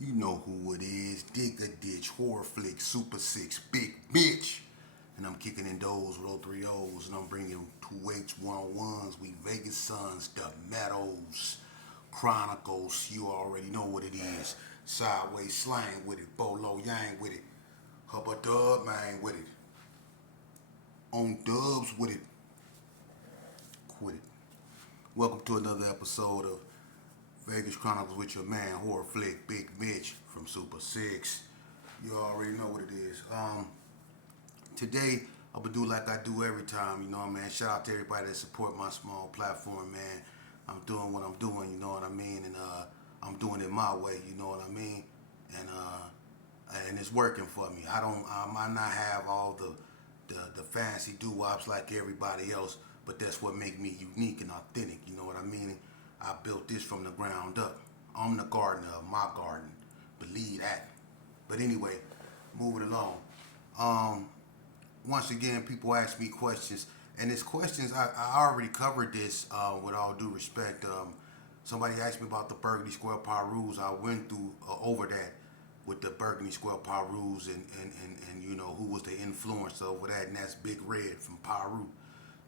You know who it is. Dig a ditch, horror flick, super six, big bitch. And I'm kicking in those, roll three O's, and I'm bringing two H's, one ones. We Vegas Suns, the Meadows, Chronicles. You already know what it is. Sideways slang with it, Bolo Yang with it, Hubba Dub man with it, on Dubs with it, quit it. Welcome to another episode of Vegas Chronicles with your man, horror flick, Big Mitch from Super 6. You already know what it is. Today, I'm going to do like I do every time, you know what I mean? Shout out to everybody that support my small platform, man. I'm doing what I'm doing, you know what I mean? And I'm doing it my way, you know what I mean? And it's working for me. I might not have all the fancy doo-wops like everybody else, but that's what make me unique and authentic, you know what I mean? I built this from the ground up. I'm the gardener of my garden. Believe that. But anyway, moving along. Once again, people ask me questions, and it's questions I already covered this. With all due respect, somebody asked me about the Burgundy Square Par rules. I went through over that with the Burgundy Square Par rules, and you know who was the influence over that, and that's Big Red from Paru.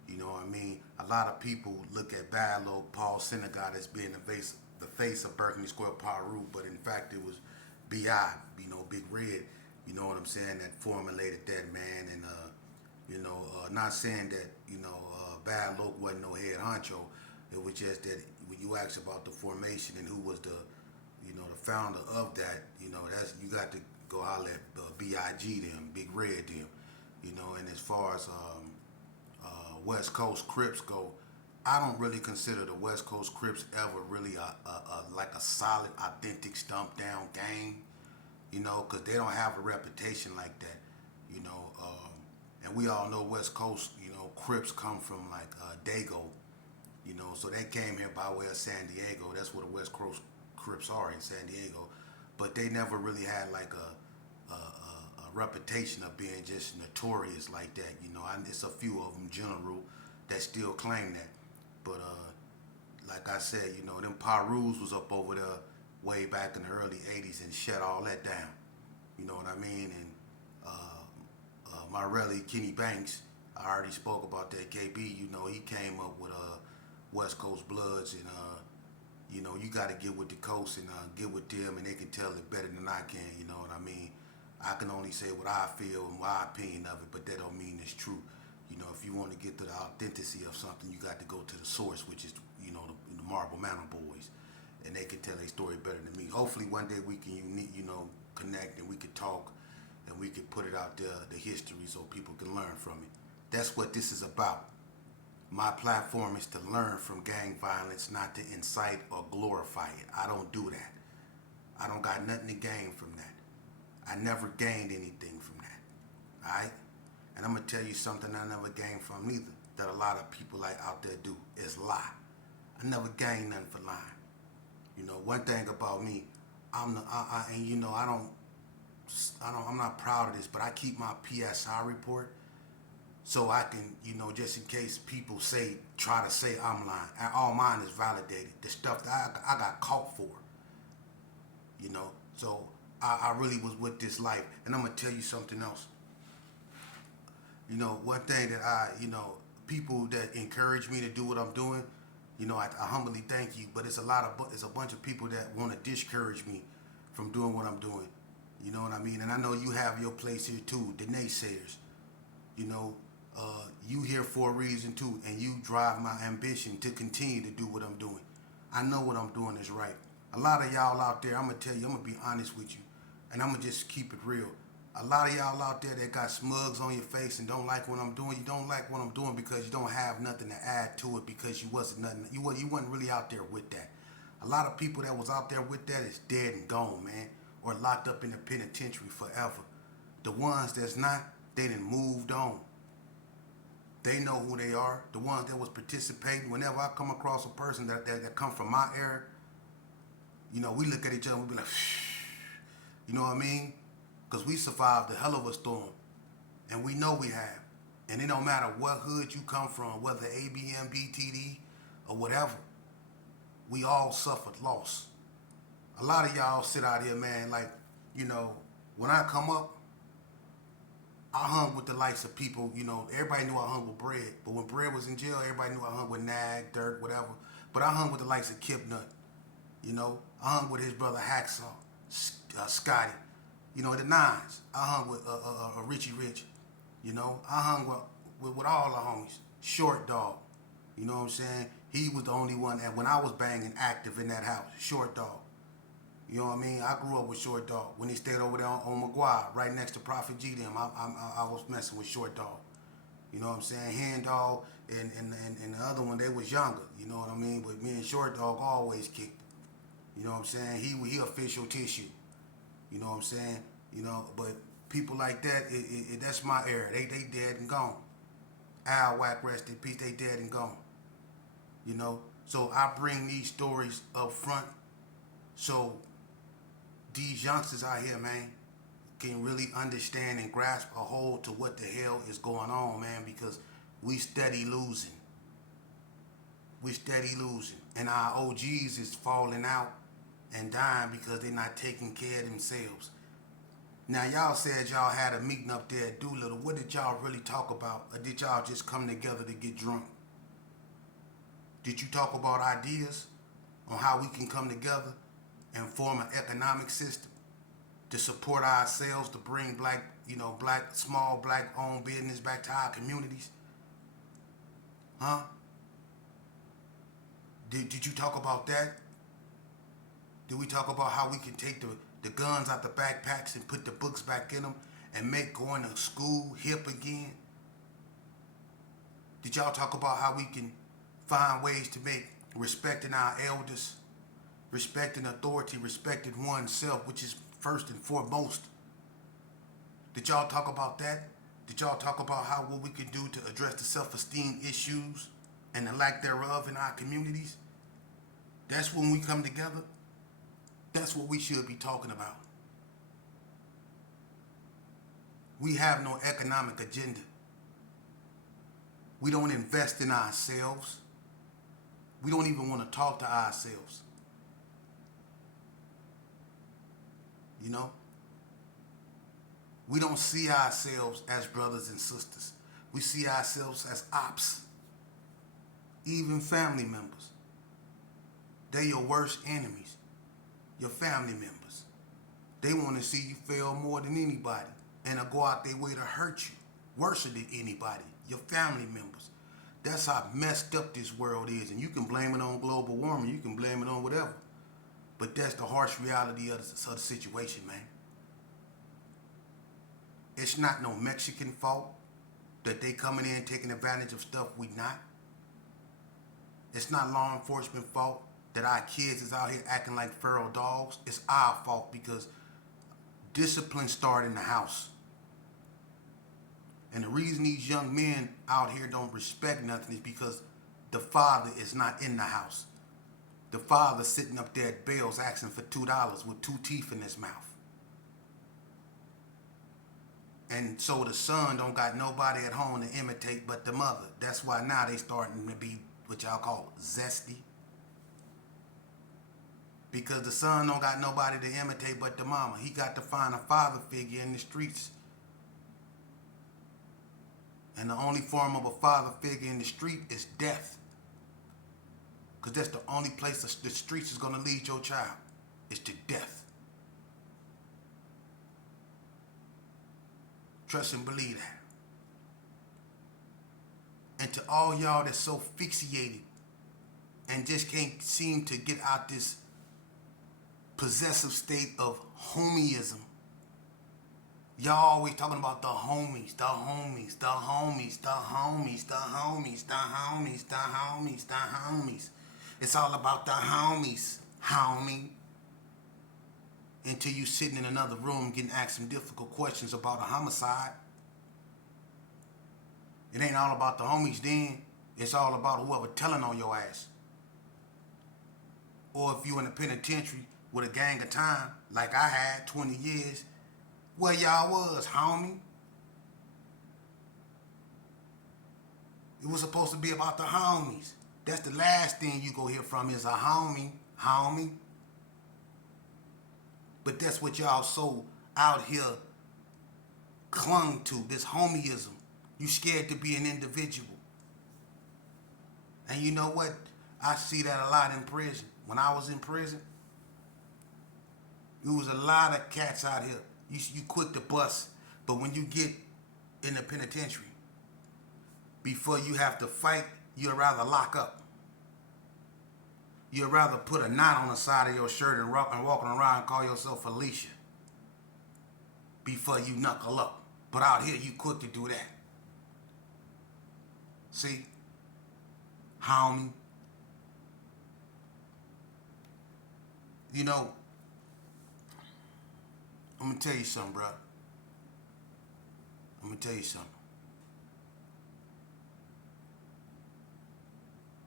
You know what I mean? A lot of people look at Bad Low Paul Senegal as being the face of Burgundy Square Paru, but in fact it was B.I., you know, Big Red, you know what I'm saying, that formulated that, man. And, not saying that, Bad Low wasn't no head honcho. It was just that when you ask about the formation and who was the founder of that, that's, you got to go holler at B.I.G. them, Big Red them, and as far as, West Coast Crips go, I don't really consider the West Coast Crips ever really like a solid, authentic stump down gang, because they don't have a reputation like that, and we all know West Coast, Crips come from like Dago, so they came here by way of San Diego. That's where the West Coast Crips are, in San Diego, but they never really had like a reputation of being just notorious like that, it's a few of them general that still claim that, but like I said, them Parus was up over there way back in the early 80s and shut all that down, you know what I mean? And my rally Kenny Banks, I already spoke about that. KB, he came up with West Coast Bloods, and you got to get with the coast and get with them, and they can tell it better than I can, you know what I mean? I can only say what I feel and my opinion of it, but that don't mean it's true. If you want to get to the authenticity of something, you got to go to the source, which is, the Marble Manor Boys, and they can tell their story better than me. Hopefully one day we can, connect, and we can talk, and we can put it out there, the history, so people can learn from it. That's what this is about. My platform is to learn from gang violence, not to incite or glorify it. I don't do that. I don't got nothing to gain from that. I never gained anything from that. Alright? And I'm going to tell you something I never gained from neither, that a lot of people like out there do, is lie. I never gained nothing for lying. One thing about me, I'm not proud of this, but I keep my PSI report so I can, just in case people try to say I'm lying. And all mine is validated. The stuff that I got caught for, So I really was with this life. And I'm going to tell you something else. One thing that people that encourage me to do what I'm doing, I humbly thank you, but it's a bunch of people that want to discourage me from doing what I'm doing. You know what I mean? And I know you have your place here too, the naysayers. You here for a reason too, and you drive my ambition to continue to do what I'm doing. I know what I'm doing is right. A lot of y'all out there, I'm going to tell you, I'm going to be honest with you, and I'm going to just keep it real. A lot of y'all out there that got smugs on your face and don't like what I'm doing, you don't like what I'm doing because you don't have nothing to add to it, because you wasn't really out there with that. A lot of people that was out there with that is dead and gone, man, or locked up in the penitentiary forever. The ones that's not, they done moved on. They know who they are. The ones that was participating, whenever I come across a person that come from my era, we look at each other and we be like, you know what I mean? Because we survived a hell of a storm, and we know we have. And it don't matter what hood you come from, whether ABM, BTD, or whatever, we all suffered loss. A lot of y'all sit out here, man, like, you know, when I come up, I hung with the likes of people, you know, everybody knew I hung with Bread. But when Bread was in jail, everybody knew I hung with Nag, Dirt, whatever. But I hung with the likes of Kip Nut, you know. I hung with his brother Hacksaw, Scotty, you know, the Nines. I hung with Richie Rich, you know. I hung with all the homies. Short Dog, you know what I'm saying? He was the only one that when I was banging active in that house, Short Dog. You know what I mean? I grew up with Short Dog. When he stayed over there on McGuire, right next to Prophet G them, I was messing with Short Dog. You know what I'm saying? Hand Dog and the other one, they was younger. You know what I mean? But me and Short Dog always kicked. You know what I'm saying? He official tissue. You know what I'm saying? You know, but people like that, that's my era. They dead and gone. Al Wack, rest in peace, they dead and gone. You know? So I bring these stories up front so these youngsters out here, man, can really understand and grasp a hold to what the hell is going on, man, because we steady losing. We steady losing. And our OGs is falling out and dying because they're not taking care of themselves. Now, y'all said y'all had a meeting up there at Doolittle. What did y'all really talk about? Or did y'all just come together to get drunk? Did you talk about ideas on how we can come together and form an economic system to support ourselves, to bring small black owned business back to our communities? Huh? Did you talk about that? Did we talk about how we can take the guns out the backpacks and put the books back in them and make going to school hip again? Did y'all talk about how we can find ways to make respecting our elders, respecting authority, respecting oneself, which is first and foremost? Did y'all talk about that? Did y'all talk about what we can do to address the self-esteem issues and the lack thereof in our communities? That's when we come together. That's what we should be talking about. We have no economic agenda. We don't invest in ourselves. We don't even want to talk to ourselves. You know? We don't see ourselves as brothers and sisters. We see ourselves as ops. Even family members. They're your worst enemies. Your family members. They want to see you fail more than anybody and they'll go out their way to hurt you. Worse than anybody. Your family members. That's how messed up this world is. And you can blame it on global warming. You can blame it on whatever. But that's the harsh reality of the situation, man. It's not no Mexican fault that they coming in taking advantage of stuff we not. It's not law enforcement fault that our kids is out here acting like feral dogs. It's our fault because discipline started in the house. And the reason these young men out here don't respect nothing is because the father is not in the house. The father sitting up there at Bell's asking for $2 with 2 teeth in his mouth. And so the son don't got nobody at home to imitate but the mother. That's why now they starting to be what y'all call zesty. Because the son don't got nobody to imitate but the mama. He got to find a father figure in the streets. And the only form of a father figure in the street is death. Because that's the only place the streets is going to lead your child. Is to death. Trust and believe that. And to all y'all that's so fixated and just can't seem to get out this possessive state of homism. Y'all always talking about the homies, the homies, the homies, the homies, the homies, the homies, the homies, the homies. It's all about the homies, homie. Until you sitting in another room getting asked some difficult questions about a homicide. It ain't all about the homies then. It's all about whoever telling on your ass. Or if you in the penitentiary with a gang of time, like I had 20 years, where y'all was, homie? It was supposed to be about the homies. That's the last thing you go hear from is a homie, homie. But that's what y'all so out here clung to, this homism. You scared to be an individual. And you know what? I see that a lot in prison. When I was in prison, there was a lot of cats out here. You quick to bust, but when you get in the penitentiary, before you have to fight, you'd rather lock up. You'd rather put a knot on the side of your shirt and walking around and call yourself Alicia before you knuckle up. But out here, you quick to do that. See? Homie. You know, I'm going to tell you something, bro. I'm going to tell you something.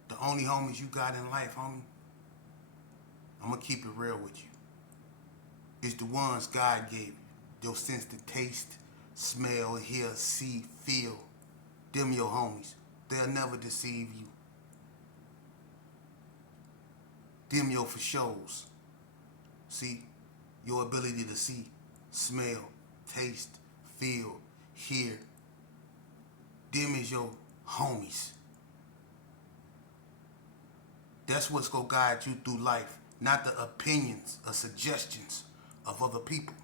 The only homies you got in life, homie, I'm going to keep it real with you, is the ones God gave you. Your sense to taste, smell, hear, see, feel. Them your homies. They'll never deceive you. Them your for shows. See, your ability to see, smell, taste, feel, hear. Them is your homies. That's what's gonna guide you through life, not the opinions or suggestions of other people.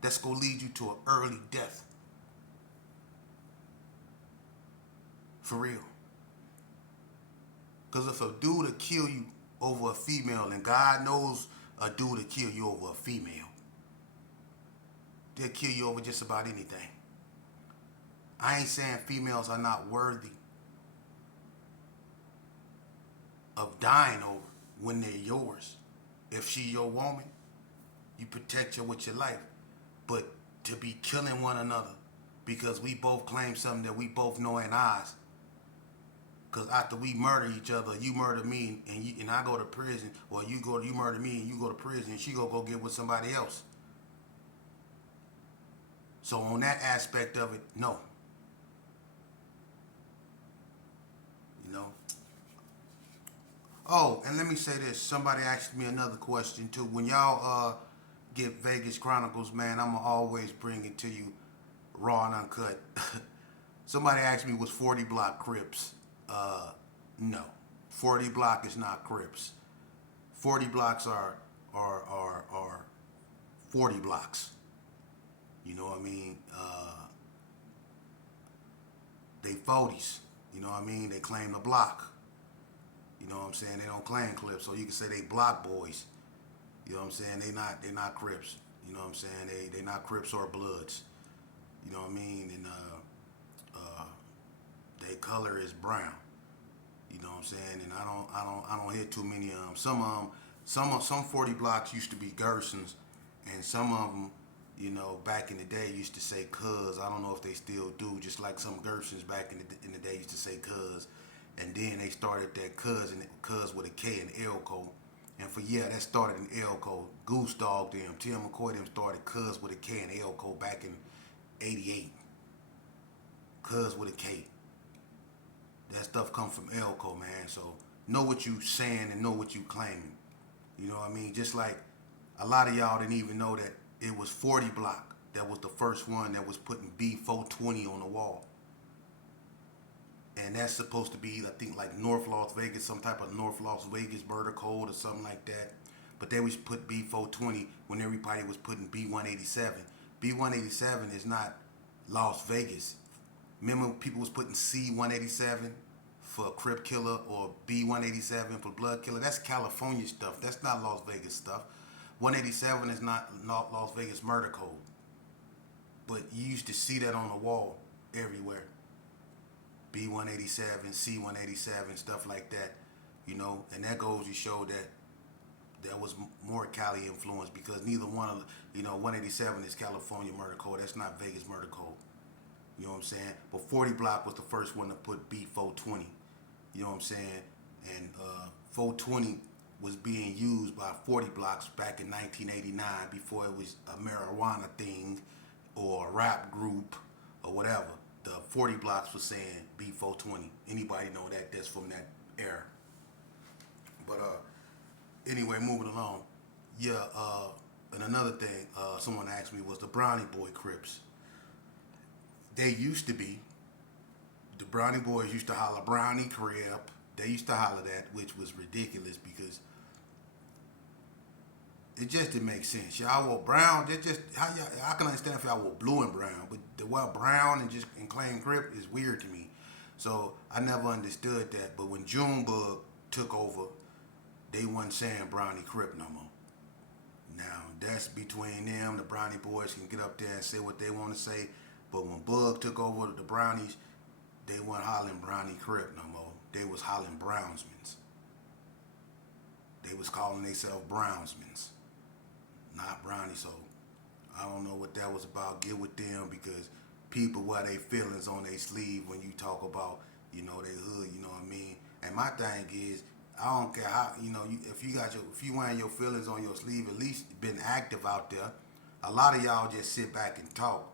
That's gonna lead you to an early death. For real. Because if a dude will kill you over a female, and God knows a dude will kill you over a female, they'll kill you over just about anything. I ain't saying females are not worthy of dying over when they're yours. If she your woman, you protect her with your life. But to be killing one another because we both claim something that we both know in eyes. Because after we murder each other, you murder me and I go to prison, or you murder me and you go to prison, and she go get with somebody else. So on that aspect of it, no. You know? Oh, and let me say this. Somebody asked me another question too. When y'all get Vegas Chronicles, man, I'ma always bring it to you raw and uncut. Somebody asked me, was 40 Block Crips? No. 40 Block is not Crips. 40 blocks are 40 blocks. You know what I mean? They 40s. You know what I mean? They claim the block. You know what I'm saying? They don't claim Clips, so you can say they block boys. You know what I'm saying? They're not Crips. You know what I'm saying? They not Crips or Bloods. You know what I mean? And their color is brown. You know what I'm saying? And I don't hear too many of them. Some 40 blocks used to be Gersons, and some of them, you know, back in the day used to say cuz. I don't know if they still do, just like some Gersons back in the day used to say cuz. And then they started that cuz with a K and Elko. And for that started in Elko. Goose Dog them, Tim McCoy them started cuz with a K and Elko back in 88. Cuz with a K. That stuff come from Elko, man. So know what you saying and know what you claiming. You know what I mean? Just like a lot of y'all didn't even know that it was 40 Block that was the first one that was putting B420 on the wall. And that's supposed to be, I think, like North Las Vegas, some type of North Las Vegas murder code or something like that. But they was put B420 when everybody was putting B187. B187 is not Las Vegas. Remember, people was putting C187 for Crip Killer or B187 for Blood Killer. That's California stuff. That's not Las Vegas stuff. 187 is not Las Vegas murder code. But you used to see that on the wall everywhere. B187, C187, stuff like that. You know, and that goes to show that there was more Cali influence, because neither one of, 187 is California murder code. That's not Vegas murder code. You know what I'm saying? But 40 Block was the first one to put B420. You know what I'm saying? And 420 was being used by 40 Blocks back in 1989, before it was a marijuana thing or a rap group or whatever. The 40 Blocks was saying B420. Anybody know that? That's from that era. But anyway, moving along. Yeah, And another thing, someone asked me was the Brownie Boy Crips. They used to be, the Brownie Boys used to holler Brownie Crip. They used to holler that, which was ridiculous because it just didn't make sense. Y'all wore brown. They just I can understand if y'all wore blue and brown, but the wear brown and claim Crip is weird to me. So I never understood that. But when Junebug took over, they wasn't saying Brownie Crip no more. Now that's between them. The Brownie Boys can get up there and say what they want to say. But when Bug took over the Brownies, they weren't hollering Brownie Crip no more. They was hollering Brownsmans. They was calling themselves Brownsmans, not Brownie. So I don't know what that was about. Get with them because people wear their feelings on their sleeve when you talk about, you know, their hood. You know what I mean? And my thing is, I don't care how, you know, if you wearing your feelings on your sleeve, at least been active out there. A lot of y'all just sit back and talk.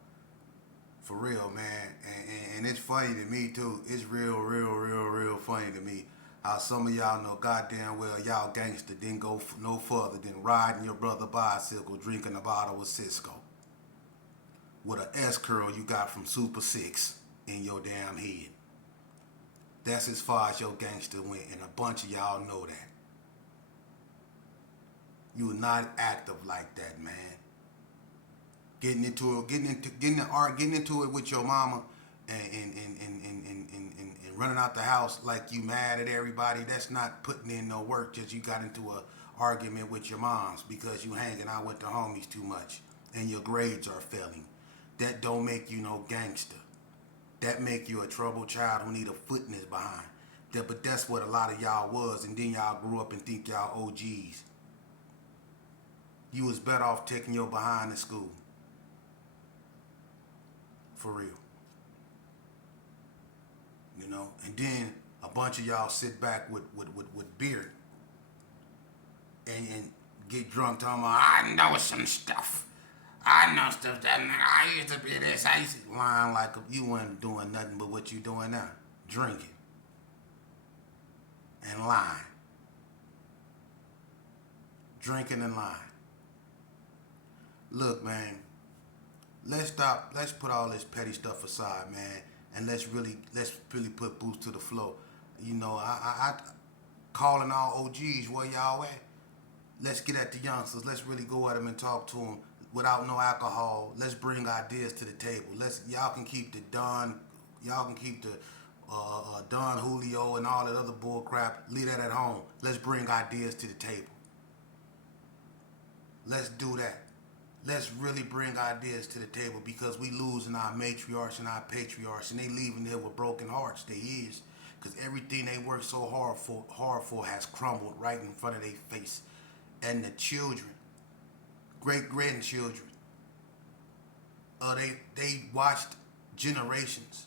For real, man. And it's funny to me too. It's real funny to me how some of y'all know goddamn well y'all gangster didn't go no further than riding your brother bicycle, drinking a bottle of Cisco with a S curl you got from Super 6 in your damn head. That's as far as your gangster went, and a bunch of y'all know that. You are not active like that, man. Getting into it with your mama and running out the house like you mad at everybody. That's not putting in no work. Just you got into a argument with your moms because you hanging out with the homies too much and your grades are failing. That don't make you no gangster. That make you a troubled child who need a foot in his behind. But that's what a lot of y'all was, and then y'all grew up and think y'all OGs. You was better off taking your behind to school. For real. You know, and then a bunch of y'all sit back with beer and get drunk talking about, I know some stuff. I know stuff that I used to be this. I used to lying like you weren't doing nothing but what you doing now. Drinking. And lying. Drinking and lying. Look, man. Let's stop. Let's put all this petty stuff aside, man, and let's really put boots to the floor. You know, I calling all OGs where y'all at. Let's get at the youngsters. Let's really go at them and talk to them without no alcohol. Let's bring ideas to the table. Y'all can keep the Don Julio and all that other bull crap. Leave that at home. Let's bring ideas to the table. Let's do that. Let's really bring ideas to the table because we losing our matriarchs and our patriarchs, and they leaving there with broken hearts. They is, because everything they worked so hard for has crumbled right in front of their face, and the children, great grandchildren, they watched generations,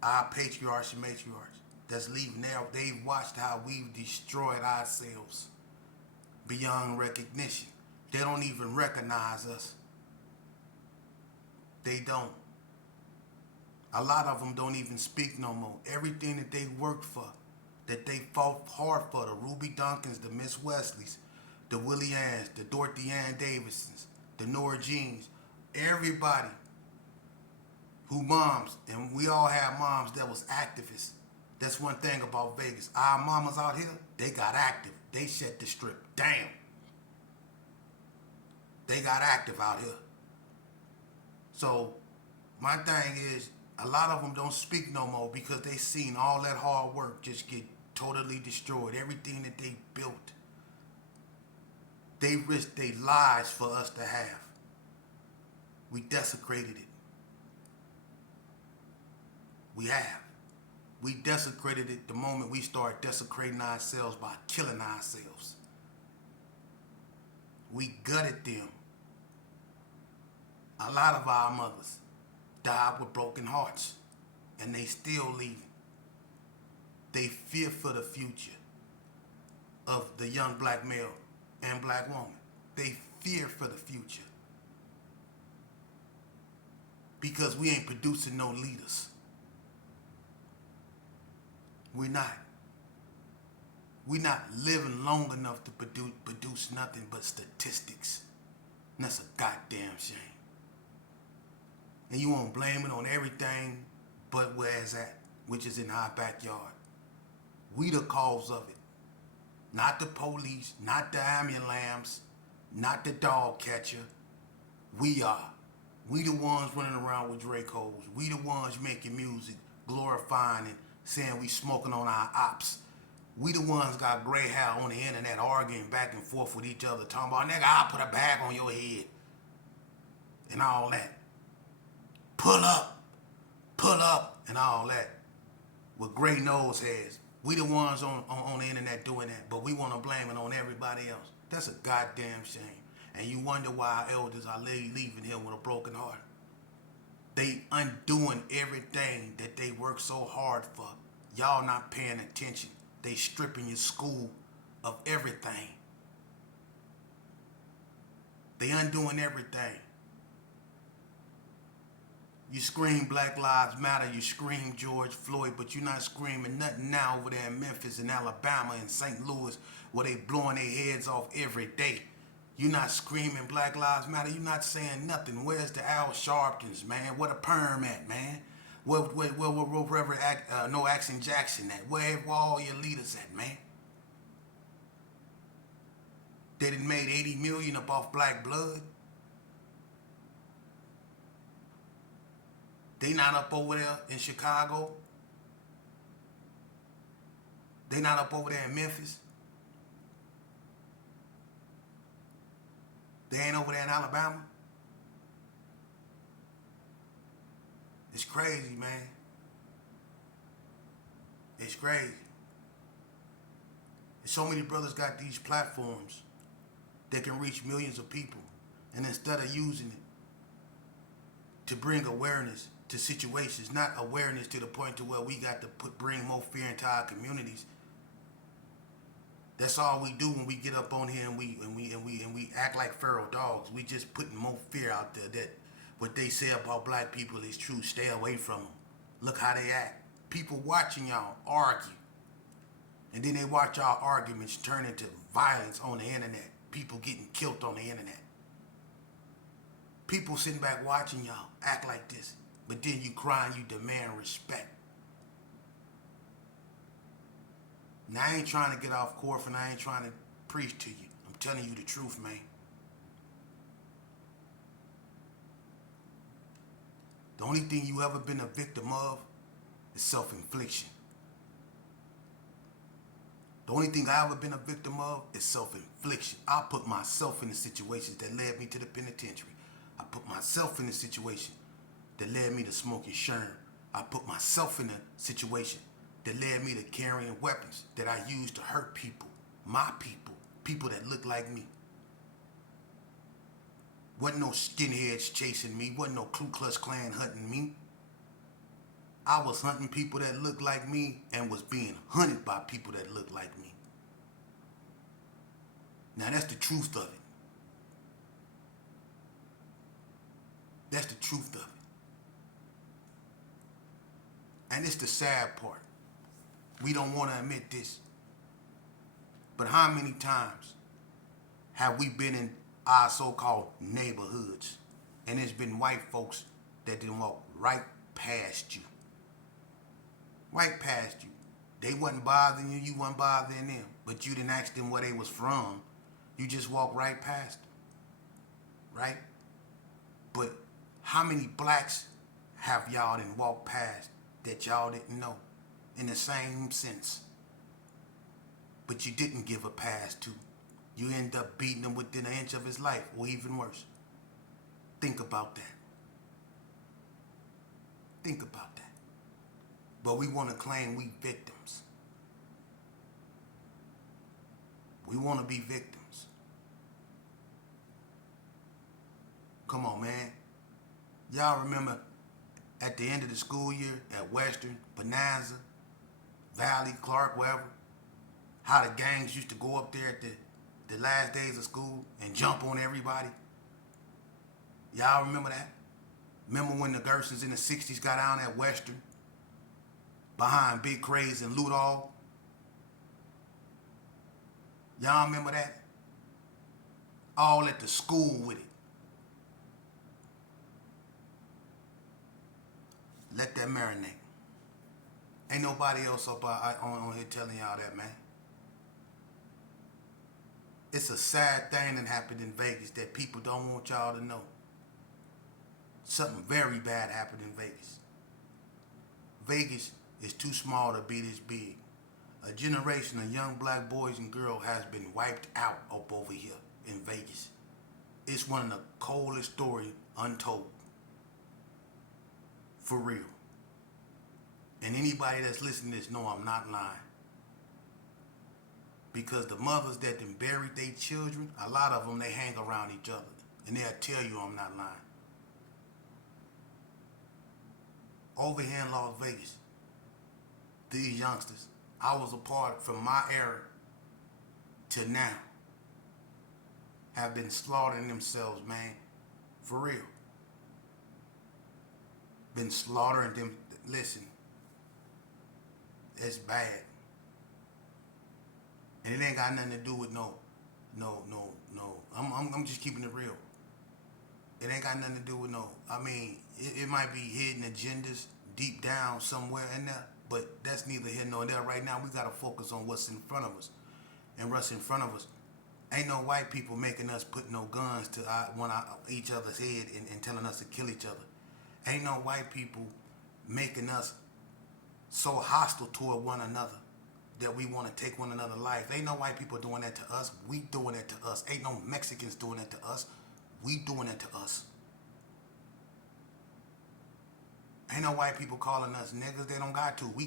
our patriarchs and matriarchs that's leaving there. They watched how we've destroyed ourselves beyond recognition. They don't even recognize us. They don't. A lot of them don't even speak no more. Everything that they worked for, that they fought hard for, the Ruby Duncans, the Miss Wesleys, the Willie Anns, the Dorothy Ann Davidsons, the Nora Jeans, everybody who moms, and we all have moms that was activists. That's one thing about Vegas. Our mamas out here, they got active. They shut the strip down. They got active out here. So my thing is, a lot of them don't speak no more because they seen all that hard work just get totally destroyed. Everything that they built, they risked their lives for us to have. We desecrated it. We have. We desecrated it the moment we start desecrating ourselves by killing ourselves. We gutted them. A lot of our mothers died with broken hearts, and they still leaving. They fear for the future of the young black male and black woman. They fear for the future because we ain't producing no leaders. We're not. We're not living long enough to produce nothing but statistics. And that's a goddamn shame. And you want to blame it on everything but where it's at, which is in our backyard. We the cause of it. Not the police, not the ambulance, not the dog catcher. We are. We the ones running around with Dracos. We the ones making music, glorifying it, saying we smoking on our ops. We the ones got gray hair on the internet arguing back and forth with each other, talking about, nigga, I'll put a bag on your head. And all that. Pull up, and all that. With gray nose heads. We the ones on the internet doing that, but we want to blame it on everybody else. That's a goddamn shame. And you wonder why our elders are leaving here with a broken heart. They undoing everything that they worked so hard for. Y'all not paying attention. They stripping your school of everything. They undoing everything. You scream Black Lives Matter, you scream George Floyd, but you're not screaming nothing now over there in Memphis and Alabama and St. Louis where they blowing their heads off every day. You're not screaming Black Lives Matter. You're not saying nothing. Where's the Al Sharptons, man? Where the perm at, man? Where Reverend No Action Jackson at? Where all your leaders at, man? They done made $80 million up off black blood. They not up over there in Chicago. They not up over there in Memphis. They ain't over there in Alabama. It's crazy, man. It's crazy. And so many brothers got these platforms that can reach millions of people. And instead of using it to bring awareness to situations, not awareness to the point to where we got to bring more fear into our communities. That's all we do when we get up on here and we act like feral dogs. We just putting more fear out there that what they say about black people is true. Stay away from them. Look how they act. People watching y'all argue. And then they watch y'all arguments turn into violence on the internet. People getting killed on the internet. People sitting back watching y'all act like this. But then you cry and you demand respect. Now, I ain't trying to get off course and I ain't trying to preach to you. I'm telling you the truth, man. The only thing you ever been a victim of is self-infliction. The only thing I ever been a victim of is self-infliction. I put myself in the situations that led me to the penitentiary. I put myself in the situation that led me to smoking sherm. I put myself in a situation that led me to carrying weapons that I used to hurt people, my people, people that look like me. Wasn't no skinheads chasing me, wasn't no Ku Klux Klan hunting me. I was hunting people that looked like me and was being hunted by people that looked like me. Now that's the truth of it. That's the truth of it. And it's the sad part. We don't want to admit this. But how many times have we been in our so-called neighborhoods and it's been white folks that didn't walk right past you? Right past you. They wasn't bothering you, you wasn't bothering them. But you didn't ask them where they was from. You just walked right past them. Right? But how many blacks have y'all done walked past that y'all didn't know in the same sense? But you didn't give a pass to. You end up beating him within an inch of his life, or even worse. Think about that. Think about that. But we want to claim we victims. We want to be victims. Come on, man. Y'all remember at the end of the school year at Western, Bonanza, Valley, Clark, wherever, how the gangs used to go up there at the last days of school and jump on everybody? Y'all remember that? Remember when the Gersons in the 60s got down at Western behind Big Craze and Loot All? Y'all remember that? All at the school with it. Let that marinate. Ain't nobody else up on here telling y'all that, man. It's a sad thing that happened in Vegas that people don't want y'all to know. Something very bad happened in Vegas. Vegas is too small to be this big. A generation of young black boys and girls has been wiped out up over here in Vegas. It's one of the coldest stories untold. For real. And anybody that's listening to this know I'm not lying. Because the mothers that done buried their children, a lot of them, they hang around each other. And they'll tell you I'm not lying. Over here in Las Vegas, these youngsters, I was a part from my era to now, have been slaughtering themselves, man. For real. Been slaughtering them. Listen, it's bad. And it ain't got nothing to do with no. I'm just keeping it real. It ain't got nothing to do with no. I mean, it might be hidden agendas deep down somewhere in there, but that's neither here nor there. Right now, we gotta focus on what's in front of us, and what's in front of us. Ain't no white people making us put no guns to each other's head and telling us to kill each other. Ain't no white people making us so hostile toward one another that we want to take one another's life. Ain't no white people doing that to us. We doing that to us. Ain't no Mexicans doing that to us. We doing that to us. Ain't no white people calling us niggas. They don't got to. We